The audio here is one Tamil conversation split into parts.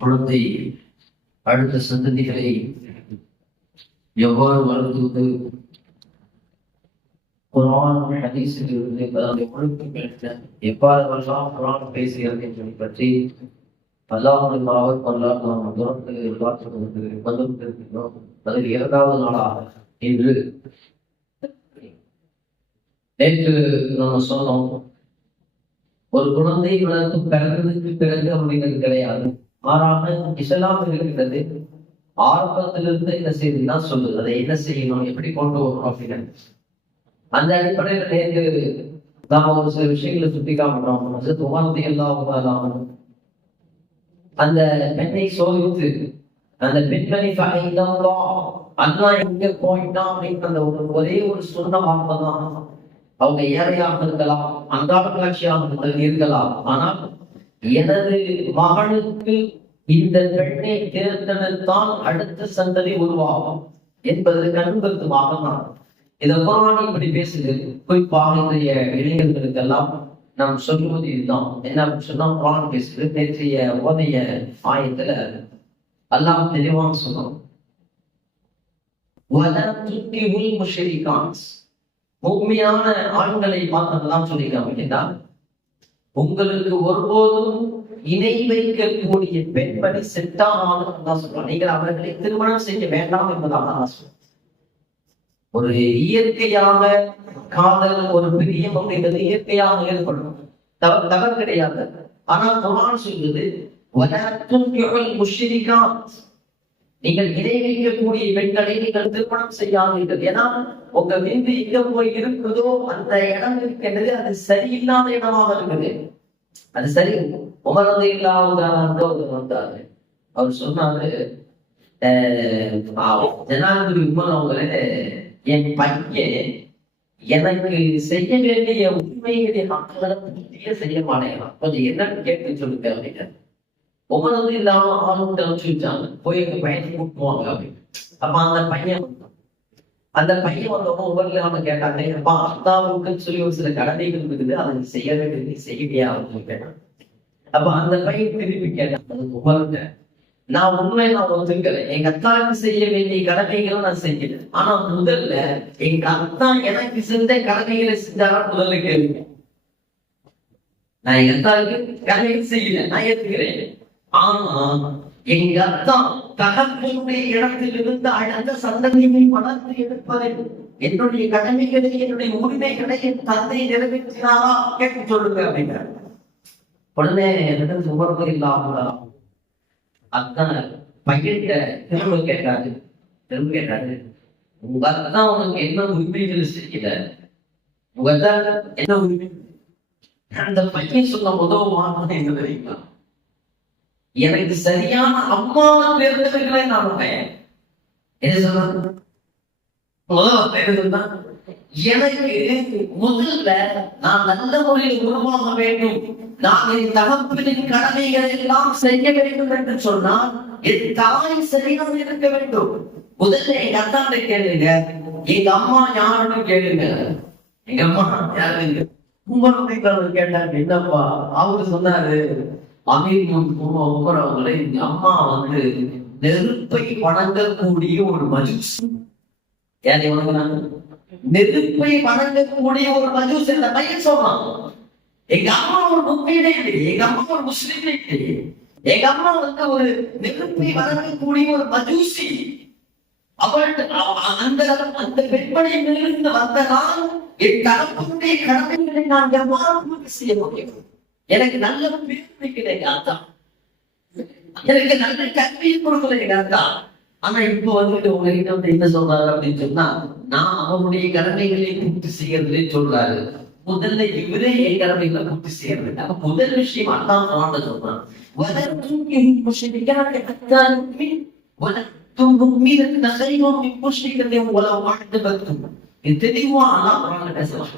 குழந்தை அடுத்த சந்ததிகளை எவ்வாறு வளர்த்துவது, குர்ஆன் ஹதீஸிலிருந்து எவ்வாறு குர்ஆன் பேசுகிறது என்பதை பற்றி அல்லாஹ்வுடைய பாவத்தால் நாம் துரத்தில் பார்த்துக் கொண்டிருக்கிறோம். அதில் 2வது நாளாக இன்று நேற்று நாம் சொன்னோம், ஒரு குழந்தை பிறந்ததுக்கு பிறகு அப்படிங்கிறது கிடையாது. மாறாக இஸ்லாம் இருக்கிறது. ஆரம்பத்திலிருந்து இந்த செய்தி தான் சொல்லுது, அதை என்ன செய்யணும், எப்படி கொண்டு வரணும் அப்படின்னு. அந்த அடிப்படையில் நேற்று நாம ஒரு சில விஷயங்களை சுட்டி காட்டுறோம். அந்த பெண்ணை சோதித்து அந்த பெண்மணி அண்ணா எங்க போயிட்டா அப்படின்னு அந்த ஒரே ஒரு சொன்ன வார்த்தை தான். அவங்க ஏழையாக இருக்கலாம், அன்றாட காட்சியாக இருக்கலாம், ஆனால் எனது மகனுக்கு இந்த பெண்ணை தேர்ந்தெடுத்தால் அடுத்த சந்ததி உருவாகும் என்பதற்கு அனுபவத்துமாக நான் இதை குர்ஆன் இப்படி பேசுது. குறிப்பாக இன்றைய இளைஞர்களுக்கெல்லாம் நாம் சொல்லுவது இதுதான். என்ன சொன்னா, குர்ஆன் பேசுது. நேற்றைய ஓதைய ஆயத்துல அல்லாஹ் தெளிவாக சொன்னோம், உண்மையான ஆண்களை பார்த்ததெல்லாம் சொல்லிக்காம, உங்களுக்கு ஒருபோதும் இணை வைக்கக்கூடிய பெண்படி செட்டானாலும் தான் சொல்றோம். நீங்கள் அவர்களை திருமணம் செய்ய வேண்டாம் என்பதாக நான் சொல்றேன். ஒரு இயற்கையாக காதல், ஒரு பிரியம் அப்படின்றது இயற்கையாக ஏற்படும், தவறு கிடையாது. ஆனால் குர்ஆன் சொல்லுது, நீங்கள் இணை வைக்கக்கூடிய பெண்களை நீங்கள் திருமணம் செய்யாதீர்கள். ஏன்னா உங்க வீடு எங்க போய் இருக்குதோ அந்த இடம் இருக்கின்றது, அது சரியில்லாத இடமாக இருக்குது. அது சரி. உமரது வந்தாரு. அவர் சொன்னாரு, ஜனாதிபதி உமர் அவங்களே, என் பையன் எனக்கு செய்ய வேண்டிய உண்மைகளை மக்களை பூர்த்தியே செய்ய மாட்டேங்கிறான், கொஞ்சம் என்னன்னு கேட்டு சொல்லுங்க அப்படின்னு. உமரது இல்லாம ஆளும் தெரிஞ்சுட்டாங்க, போய் எங்க பையனை கூட்டுவாங்க அப்படின்னு. அப்ப அந்த பையன் வந்தவங்க உமர்ல கேட்டாங்க, அப்பா அத்தாவுக்குன்னு சொல்லி ஒரு சில கடமைகள் இருக்குது, அதை நீ செய்ய வேண்டியது, நீ செய்யலையா அப்படின்னு கேட்டான். அப்ப அந்த பையன் திருப்பி கேட்டான் உமர்கிட்ட, நான் ஒத்துக்கிறேன், எங்க அத்தாவுக்கு செய்ய வேண்டிய கடமைகளும் நான் செய்யல, ஆனா முதல்ல எங்க அத்தா எனக்கு செஞ்ச கடமைகளை செஞ்சாலும் முதல்ல கேளுங்க. நான் எங்க அத்தாவுக்கு கடமைகள் செய்யல, நான் ஏத்துக்கிறேன். ஆனா எங்க அத்தா தகப்பனுடைய இடத்திலிருந்து அடுத்த சந்ததியை வளர்த்து எடுப்பதை, என்னுடைய கடமைகளை, என்னுடைய உரிமைகளை என் தந்தை நிறைவேற்றினாரா கேட்டு சொல்லுங்க அப்படிங்கிற. உடனே சுமர்வு இல்லாம அத்தான் பையன்கிட்ட திரும்ப கேட்டாரு. உங்க அத்தா உனக்கு என்ன உரிமைகள் செய்யல, உங்க அத்தா என்ன உரிமை? அந்த பையன் சொன்ன முதல் வார்த்தை என்ன தெரியுமா, எனக்கு சரியான அம்மா தேர்ந்தெடுக்கலை நான் என்ன சொல்றேன். எனக்கு முதல்ல நான் நல்ல முறையில் உருவாக வேண்டும், நான் என் தகப்பனின் கடமைகளை எல்லாம் செய்ய வேண்டும் என்று சொன்னால் என் தாய் சரியாக இருக்க வேண்டும். முதல்ல எங்க அத்தாண்ட கேளுங்க, எங்க அம்மா யாருன்னு கேளுங்க. எங்க அம்மா யாரு உங்களுடைய கேட்டாங்க. என்னப்பா? அவரு சொன்னாரு, அவங்களை அம்மா நெருப்பை வணங்கக்கூடிய ஒரு மஜூஸ். யாரை வணங்கினாங்க? நெருப்பை வணங்கக்கூடிய ஒரு மஜூஸ். இந்த பையன் சொல்றான், எங்க அம்மா ஒரு முஸ்லீமே இல்லையே, எங்க அம்மா ஒரு முஸ்லீமே இல்லையே, எங்க அம்மா ஒரு நெருப்பை வணங்கக்கூடிய ஒரு மஜூசி. அந்த பெண்மணியிலிருந்து வந்த நான் என் தகப்பனுடைய கடமைகளை நான் எவ்வாறு பூர்த்தி செய்ய முடியும்? எனக்கு நல்ல பேர் கிடைக்காதா, எனக்கு நல்ல கல்வியை கொடுக்கலைங்காதா. ஆனா இப்போ உங்ககிட்ட என்ன சொல்றாரு அப்படின்னு சொன்னா, நான் அவருடைய கடமைகளை பூர்த்தி செய்யறதுலே சொல்றாரு. முதல்ல இவரே என் கடமைகளை பூர்த்தி செய்யறது. அப்ப முதல் விஷயம் அதான் வாழ்ந்து சொல்றான்.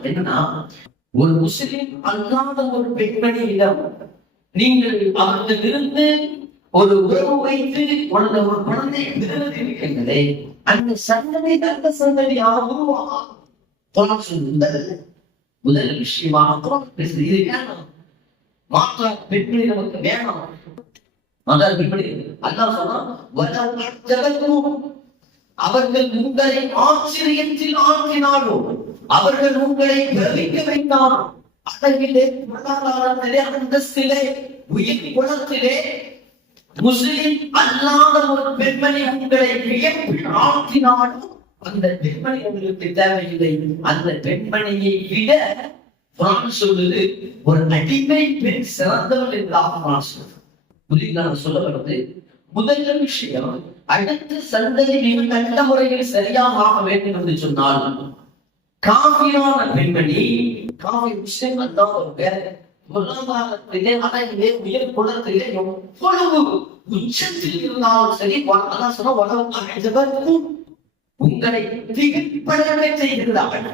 என்னன்னா, ஒரு முஸ்லிம் அல்லாத ஒரு பெண்மணியிடம் நீங்கள் அவர்களிருந்து ஒரு உறவு வைத்து ஒரு குழந்தை இருக்கின்றதே, அந்த சந்ததி நல்ல சந்ததியாக உருவாகும். முதல் விஷயமாக இது வேணாம். மாற்றா பெண்களை நமக்கு வேணாம். மாற்றார் பெண்களை அல்லாஹ் சொன்னா, அவர்கள் உங்களை ஆச்சரியத்தில் ஆக்கினாரோ, அவர்கள் உங்களை பிரமிக்க வைத்தாரோ, அழகிலே, பொருளாதாரத்திலே, அந்தஸ்திலே, உயிர் குணத்திலே முஸ்லிம் அல்லாத ஒரு பெண்மணி உங்களை வியப்பில் ஆக்கினாலும் அந்த பெண்மணி உங்களுக்கு தேவையில்லை. அந்த பெண்மணியை விட சொல்லுது ஒரு அடிமை பெண் சிறந்தவள் என்றாக சொல்ல வருது. முதல் விஷயம், அடுத்த சந்ததி நீங்கள் நல்ல முறையில் சரியாக ஆக வேண்டும் என்று சொன்னால், காவியான பெண்மணி, காவி முஸ்லிம் அல்லாதவர்கள் பொருளாதாரத்திலே, அழகிலே, உயர் குலத்திலே எவ்வளவு உச்சத்தில் இருந்தாலும் சரி, உங்களை திகழ்படவே செய்கிறார்கள்.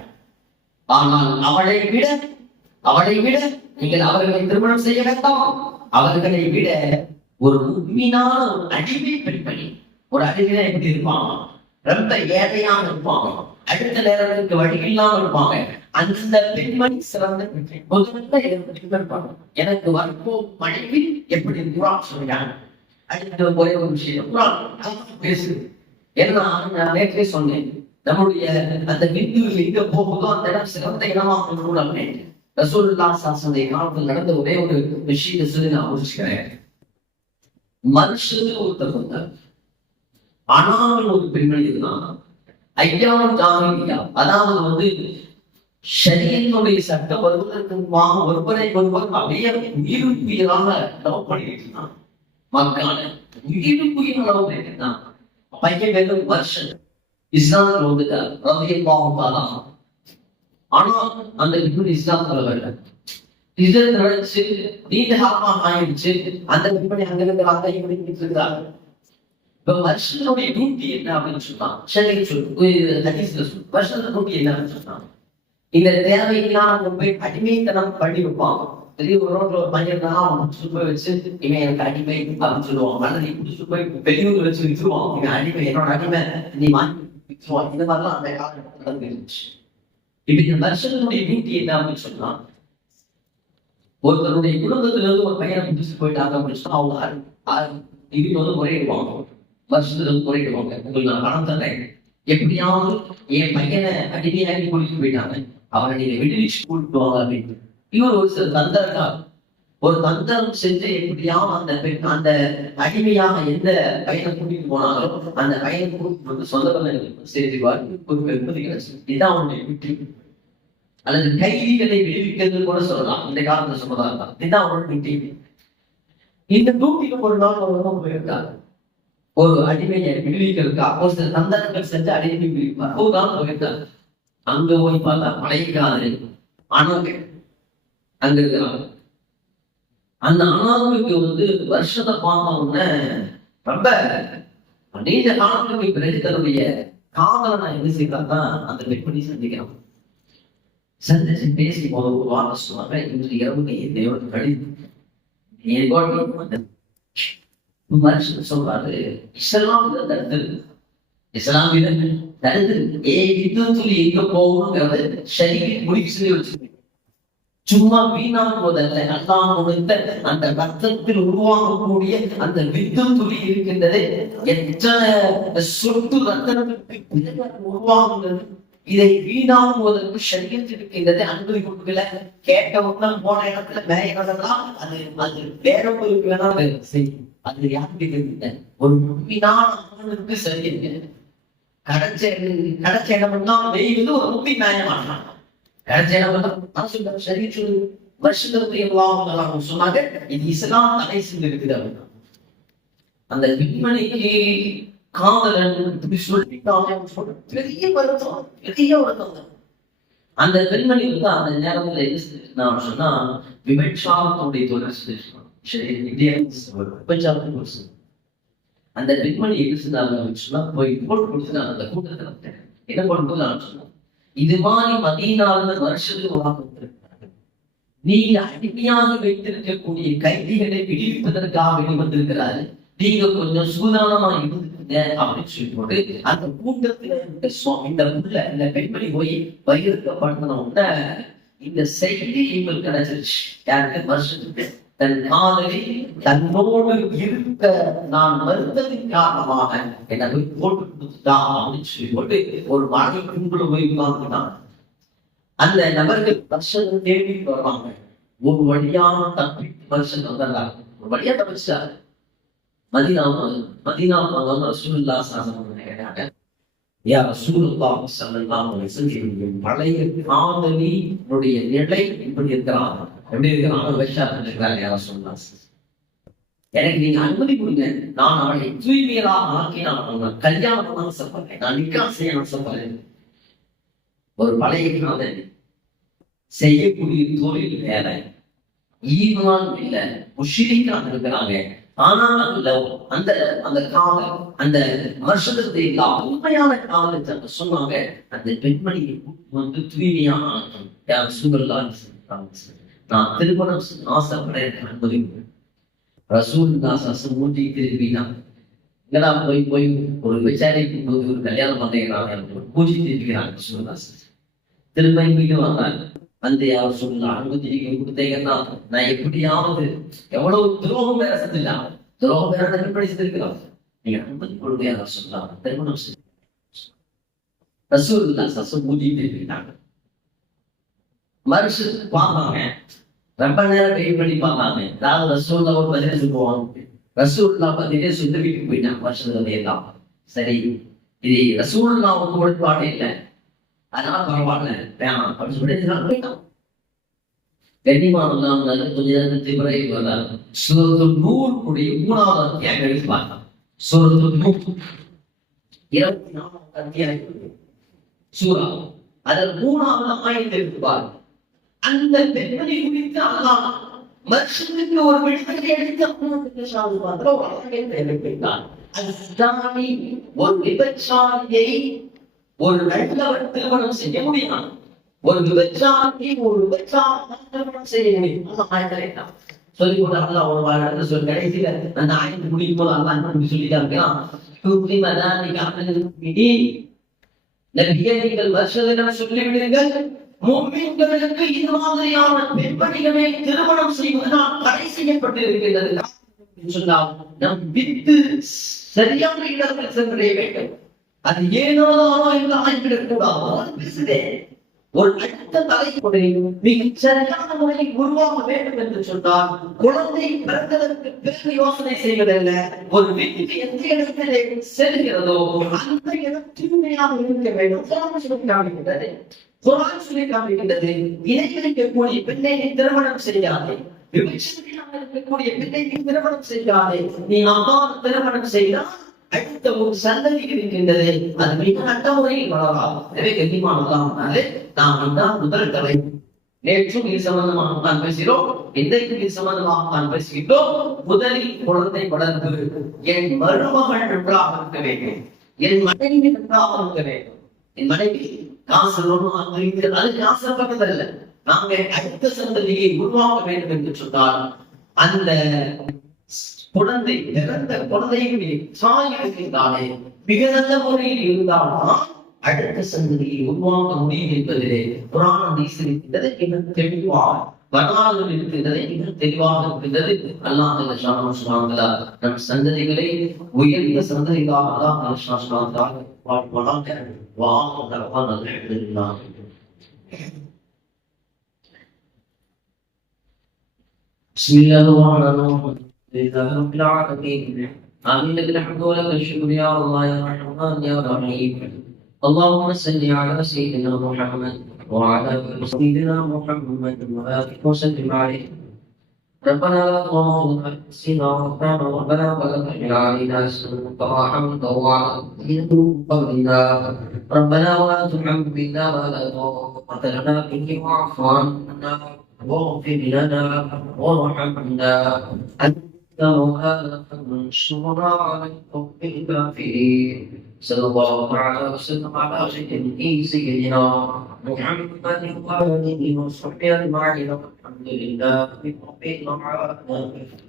ஆனால் அவளை விட நீங்கள் அவர்களை திருமணம் செய்ய வேண்டாம். அவர்களை விட ஒரு உண்மையான ஒரு அடிமை பெண்மணி, ஒரு அடிமையா எப்படி இருப்பாங்க, ரொம்ப ஏழையாக இருப்பாங்க, அடுத்த நேரத்துக்கு வழி இல்லாம இருப்பாங்க. அந்த பெண்மணி சிறந்த இருப்பாங்க. எனக்கு வரப்போ மனைவி எப்படி குரான் சொல்றாங்க. அடுத்த ஒரே ஒரு விஷயம் பேசுது. ஏன்னா நான் நேற்றே சொன்னேன், நம்முடைய அந்த விந்து எங்க போகுதோ அந்த இடம் சிறந்த இடமாக ரசூலுல்லாஹ் ஸல்லல்லாஹு காலத்தில் நடந்த ஒரே ஒரு விஷயத்தை சொல்லி நான் முடிச்சுக்கிறேன். மனுஷன் ஒருத்தர் வந்தார். ஆனால் ஒரு பெண்மணி இருந்தான். அதாவது ஷரியத்துடைய சட்டம் வருவதற்கு முன்பாக ஒருவரை ஒருவர் அப்படியே உயிருக்குயிராக லவ் பண்ணிட்டு இருந்தான். மக்கான உயிருக்குயிர் லவ் பண்ணிட்டு இருந்தான். பையன் வெறும் வருஷம் இஸ்லாத்துல வந்துட்டார். ஆனா அந்த பெண்மணி இஸ்லாத்துல வரல. இது நடந்துச்சு, நீண்ட காலமாக ஆயிடுச்சு. அந்த பெண்மணி அங்கிருந்து இருந்தாங்க. வருஷனுடைய டியூட்டி என்ன அப்படின்னு சொன்னா, வருஷத்துல டியூட்டி என்ன அப்படின்னு சொன்னா, இந்த தேவையெல்லாம் போய் அடிமைத்தனம் பண்ணி வைப்பாங்க. பெரிய ஒரு ரோட்ல ஒரு பையன் தான் போய் வச்சு, இவன் எனக்கு அடிமை அப்படின்னு சொல்லுவாங்க. மனதை குடிச்சு போய் பெரியவங்க வச்சு வித்துருவான். இவன் அடிமை, என்னோட அடிமை, நீ வாங்கி வித்துருவான். இந்த மாதிரிலாம் அந்த காலத்துல நடந்து இருந்துச்சு. இப்ப இந்த வருஷனுடைய டியூட்டி என்ன அப்படின்னு சொன்னா, ஒருத்தருடைய குடும்பத்துல இருந்து ஒரு பையனை குடிச்சு போயிட்டாங்க அப்படின்னு சொன்னா, அவங்க இது முறையிடுவாங்க. வருஷத்துல முறையிடுவாங்க. உங்களுக்கு நான் பணம் தரேன், எப்படியாவது என் பையனை அடிமையாகி குடிச்சு போயிட்டாங்க, அவரை நீங்க விடுவிச்சு கூப்பிட்டு வாங்க அப்படின்னு இவர் ஒரு சில ஒரு தந்திரம் செஞ்சு எப்படியாவது அந்த பெண் அந்த அடிமையாக எந்த பையனை கூட்டிட்டு போனாலும் அந்த பையனை கூட்டிட்டு வந்து சொந்த பந்தங்களுக்கு செய்திருவார். ஒரு இதுதான் அவனுடைய வெற்றி. அல்லது கைதிகளை விடுவிக்கிறது கூட சொல்லலாம். இந்த காலத்துல சொன்னதாக தான் இதுதான் அவனோட வெற்றி. இந்த டூட்டிக்கு ஒரு நாள் அவர் போயிருக்காரு. ஒரு அடிமையை விடுவிக்கிறதுக்காக ஒரு சில தந்திரங்கள் செஞ்சு அடிமை விடுவிப்பார். ஒரு நாள் போயிருக்காரு. அங்க போய் பார்த்தா மழைக்காது அணாங்க அங்க இருக்கிறாங்க. அந்த அணாவுக்கு வருஷத்தை பார்த்த உடனே ரொம்ப நீண்ட காலத்துக்கு பிறகு தன்னுடைய காதலை நான் என்ன செய்யறாதான் அந்த பெண்மணி சந்திக்கிறோம். சந்திச்சு பேசி போது ஒரு வாரம் சொன்னாங்க, இன்று இரவு என்னையோட கடிதம் மனுஷன் சொல்றாரு, இஸ்லாம் தடுத்து எங்க போகணுங்கிறது சரி முடிவு சொல்லி வச்சிருக்கேன். சும்மா வீணாக்குவதல்ல, அல்லாஹ் கொடுத்த அந்த ரத்தத்தில் உருவாகக்கூடிய அந்த வித்தும் துளி இருக்கின்றது. எத்தனை சொட்டு ரத்தனத்துக்கு உருவாகுகிறது. இதை வீணாக்குவதற்கு சரியத் இருக்கின்றது. அன்பு கொடுக்கல கேட்ட உடனே போன இடத்துல வேற இடம்லாம் அது வேற ஒரு வேணா செய்யும். அது யாருக்கு தெரிவித்த ஒரு உண்மையான ஆணுக்கு சரி கிடைச்ச இடமெல்லாம் வெயில் ஒரு முப்பி நியாயமான கிடைச்ச இடம் சரி சொல்லு வருஷத்துக்கு சொன்னாங்க. இது இஸ்லாம் தடை செஞ்சு இருக்குது அப்படின்னா அந்த பெண்மணிக்கு காதலன் பெரிய வருத்தம் அந்த பெண்மணி அந்த நேரத்துல என்ன சொன்னா விபச்சாரத்துடைய தொடர்ச்சி அந்த பெண்மணி சொன்னா போய் போட்டு கொடுத்துட்டாங்க. அந்த கூட்டத்துல என்ன பண்ணும்போது சொன்னா, இது மாதிரி மதீனால வருஷத்துக்கு உருவாக்க நீங்க அடிமையாக வைத்திருக்கக்கூடிய கைதிகளை விடுவிப்பதற்காக வெளிவந்திருக்கிறாரு. நீங்க கொஞ்சம் சூதானமா இருந்துங்க அப்படின்னு சொல்லிட்டு அந்த கூட்டத்துல இந்த புள்ள இந்த பெண்மணி போய் பகிர்ந்தப்படுத்தின உடனே இந்த செய்தி இவங்களுக்கு கிடைச்சிருச்சு. யாருக்கு? வருஷத்துக்கு தன் காதலி தன்னோடு இருக்க நான் வருத்ததின் காரணமாக என்னை போய் போட்டு கொடுத்துட்டான் அப்படின்னு சொல்லி போட்டு ஒரு மழை கும்பல போய் உட்கார்ந்துட்டான். அந்த நபர்கள் வருஷம் தேடி வருவாங்க. ஒரு வழியான தப்பி வருஷம் வந்தாங்க. ஒரு வழியா தப்பிச்சாரு. மதீனா ரசூலுல்லாஹி ஸல்லல்லாஹு யா ரசூலுல்லாஹி ஸல்லல்லாஹு அலைஹி வஸல்லம் பழைய காதலியுடைய நிலை இப்படி இருக்கிறான். எப்படி இருக்கிறான்? வச்சார் யா ரசூலுல்லாஹ், எனக்கு நீங்க அனுமதி கொடுங்க, நான் அவளை தூய்மையாக ஆக்கி நான் கல்யாணம் பண்ண ஆசைப்படுறேன், நான் நிக்கா செய்ய ஆசைப்படுறேன். ஒரு பழைய காதலி செய்யக்கூடிய தொழில் வேற, ஈமான் இல்ல, முஷ்ரிக்காக இருக்கிறாங்க. ஆனால் அந்த அந்த காவல் அந்த வருஷத்தை உண்மையான காவல் சொன்னாங்க. அந்த பெண்மணியை வந்து தூய்மையான யார் சூழல்லாம் நான் திருமணம் ஆசைப்பட அனுமதி ரசூலுல்லாஹி மூட்டி திரும்பினான். இங்கடா போய் போய் ஒரு விசாரிக்கும் போது ஒரு கல்யாணம் பண்றாங்க, பூஜை திருப்பிக்கிறாங்க. ரசூலுல்லாஹி திரும்ப மீண்டும் வந்தாங்க. வந்து யார் சொல்லலாம் அனுமதி கொடுத்தீங்கன்னா நான் எப்படியாவது எவ்வளவு துரோகம் வேற செஞ்சிடலாம், துரோகம் வேற எப்படி செஞ்சிருக்கலாம், நீங்க அனுமதி கொடுங்க யார் சொல்லலாம் திருமணம் செஞ்சு ரசூலுல்லாஹி பூஜை திருப்பினாங்க. வருஷத்துக்கு பார்ப்பாங்க, ரொம்ப நேரம் வெயிட் பண்ணி பார்ப்பாங்க. அதாவது ரசூல்லா ஒரு பதினேழு போவாங்க. ரசூல்லா பதினே சொந்த வீட்டுக்கு போயிட்டாங்க. வருஷத்துல எல்லாம் சரி, இது ரசூலுல்லாவுக்கு உடன்பாடு இல்லை, அதனால பரவாயில்ல வேணாம் அப்படின்னு சொல்லிட்டு கண்ணியமானலாம் கொஞ்ச நேரத்துக்கு பிறகு வர்றாங்க. சூரத்துல் நூர் கூடிய 3வது அத்தியாயம் எடுத்து பார்க்கலாம். சூரத்துல் நூர் 24வது அத்தியாயம் சூரா, அதில் 3வது ஆயத்தை எடுத்து பாருங்க. அந்த பெண்மணி குறித்து அல்லாஹ் மனுஷனுக்கு ஒரு விடுதலை எடுத்து ஒரு விபச்சாரியை ஒரு நல்லவர் திருமணம் செய்ய முடியும், ஒரு விபச்சாரியை ஒரு விபச்சாரம் செய்ய முடியும். சொல்லி போட்டாங்க ஒரு வாழ்க்கை சொல்லி கடைசியில அந்த ஆயத்து முடிக்கும் போது அல்லா என்ன சொல்லிட்டாங்க, நீங்கள் வருஷம் சொல்லிவிடுங்கள், முஃமின்களுக்கு இது மாதிரியான பெண்மணிகளை திருமணம் செய்வதனால் தடை செய்யப்பட்டிருக்கிறது. சொன்னால் நம் வித்து சரியான இடத்தில் சென்றடைய வேண்டும். அது ஏனோ என்று ஆகிவிடக் கூடாது. பேசுகிறேன் ஒரு அடுத்த தலைமுறை மிக சரியான முறையில் உருவாக வேண்டும் என்று சொன்னால் குழந்தை பிறந்ததற்கு பிறகு யோசனை செய்வதல்ல, ஒரு வீட்டுக்கு எந்த இடத்திலே செல்கிறதோ அந்த இடம் தூய்மையாக இருக்க வேண்டும். குர்ஆன் சொல்லி காமிக்கின்றது, இணைக்கக்கூடிய பெண்ணை திருமணம் செய்யாதே, விபச்சாரியாக இருக்கக்கூடிய பெண்ணை திருமணம் செய்யாதே. நீ அவ்வாறு திருமணம் செய்தால் அடுத்த ஒரு சந்ததி இருக்கின்றது, அது மிக நல்ல முறையில் வளரலாம். எனவே கண்ணியமானதால் நாம் தான் முதல் தலை. நேற்றும் இது சம்பந்தமாக தான் பேசுகிறோம், இன்றைக்கு இது சம்பந்தமாக தான் பேசுகின்றோம். முதலில் குழந்தை வளர்ந்து என் மருமகள் நன்றாக இருக்க வேண்டும், என் மனைவி நன்றாக இருக்க வேண்டும். என் மனைவி காசு அதுக்கு ஆசைப்பட்டதல்ல, நாங்க அடுத்த சந்ததியை உருவாக்க வேண்டும் என்று சொன்னால் அந்த குழந்தை பிறந்த குழந்தையுடைய சாயத்தினாலே மிக நல்ல முறையில் இருந்தால்தான் அடுத்த சந்ததியை உருவாக்க முடியும் என்பதிலே புராணம் இருக்கின்றது. மிக தெளிவாக வரலாறு இருக்கின்றதை மிக தெளிவாக இருக்கின்றது. அல்லாஹ் நம் சந்ததிகளை உயர்ந்த சந்ததிகளாக வாழ்வதாக لله رب العالمين. آمين. لك الحمد ولك الشكر يا الله يا رحمن يا رحيم. اللهم صل على سيدنا محمد وعلى سيدنا محمد وآله وسلم عليه. ربنا لا تغفر سنا ربنا ولا تحمل علينا سنة وحمدا وعلى قولنا ربنا ولا تحملنا ولا طاقة لنا به واعف عنا واغفر لنا وارحمنا وانصرنا على القوم الكافرين. صلى الله تعالى وسلم على سيدنا محمد وآله وصحبه أجمعين. الحمد لله رب العالمين.